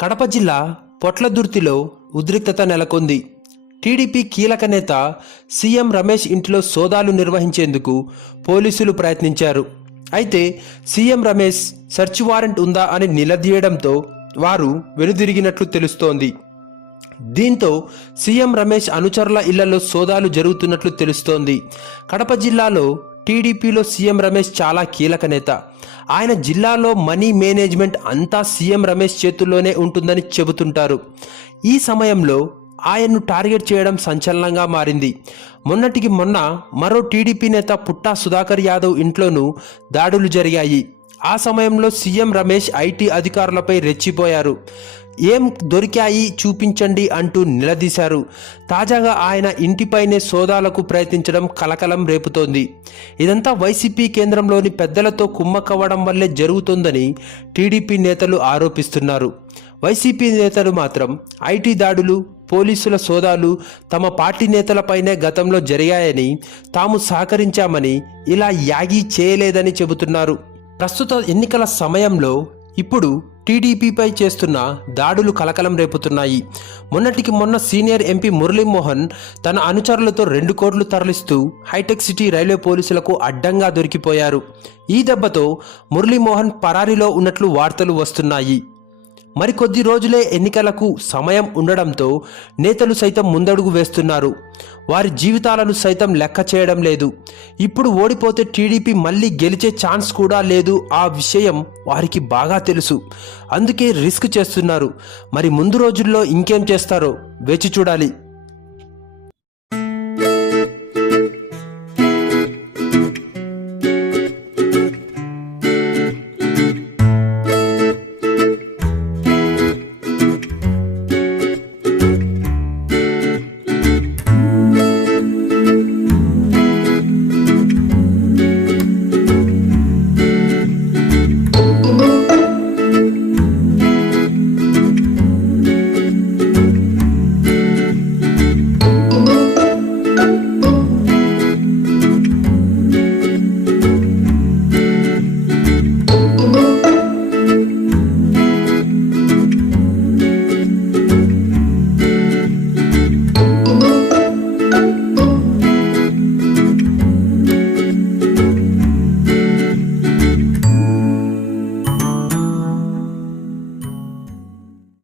కడప జిల్లా పొట్లదుర్తిలో ఉద్రిక్తత నెలకొంది. టీడీపీ కీలక నేత సీఎం రమేష్ ఇంటిలో సోదాలు నిర్వహించేందుకు పోలీసులు ప్రయత్నించారు. అయితే సీఎం రమేష్ సెర్చ్ వారెంట్ ఉందా అని నిలదీయడంతో వారు వెనుదిరిగినట్లు తెలుస్తోంది. దీంతో సీఎం రమేష్ అనుచరుల ఇళ్లలో సోదాలు జరుగుతున్నట్లు తెలుస్తోంది. కడప జిల్లాలో టీడీపీలో సీఎం రమేష్ చాలా కీలక నేత. ఆయన జిల్లాలో మనీ మేనేజ్మెంట్ అంతా సీఎం రమేష్ చేతుల్లోనే ఉంటుందని చెబుతుంటారు. ఈ సమయంలో ఆయన్ను టార్గెట్ చేయడం సంచలనంగా మారింది. మొన్నటికి మొన్న మరో టీడీపీ నేత పుట్టా సుధాకర్ యాదవ్ ఇంట్లోనూ దాడులు జరిగాయి. ఆ సమయంలో సీఎం రమేష్ ఐటీ అధికారులపై రెచ్చిపోయారు. ఏం దొరికాయి చూపించండి అంటూ నిలదీశారు. తాజాగా ఆయన ఇంటిపైనే సోదాలకు ప్రయత్నించడం కలకలం రేపుతోంది. ఇదంతా వైసీపీ కేంద్రంలోని పెద్దలతో కుమ్మక్కవ్వడం వల్లే జరుగుతోందని టీడీపీ నేతలు ఆరోపిస్తున్నారు. వైసీపీ నేతలు మాత్రం ఐటీ దాడులు, పోలీసుల సోదాలు తమ పార్టీ నేతలపైనే గతంలో జరిగాయని, తాము సహకరించామని, ఇలా యాగీ చేయలేదని చెబుతున్నారు. ప్రస్తుత ఎన్నికల సమయంలో ఇప్పుడు టీడీపీపై చేస్తున్న దాడులు కలకలం రేపుతున్నాయి. మొన్నటికి మొన్న సీనియర్ ఎంపీ మురళీమోహన్ తన అనుచరులతో 2 కోట్లు తరలిస్తూ హైటెక్ సిటీ రైల్వే పోలీసులకు అడ్డంగా దొరికిపోయారు. ఈ దెబ్బతో మురళీమోహన్ పరారీలో ఉన్నట్లు వార్తలు వస్తున్నాయి. మరికొద్ది రోజులే ఎన్నికలకు సమయం ఉండడంతో నేతలు సైతం ముందడుగు వేస్తున్నారు. వారి జీవితాలను సైతం లెక్క చేయడం లేదు. ఇప్పుడు ఓడిపోతే టీడీపీ మళ్ళీ గెలిచే ఛాన్స్ కూడా లేదు. ఆ విషయం వారికి బాగా తెలుసు. అందుకే రిస్క్ చేస్తున్నారు. మరి ముందు రోజుల్లో ఇంకేం చేస్తారో వేచి చూడాలి.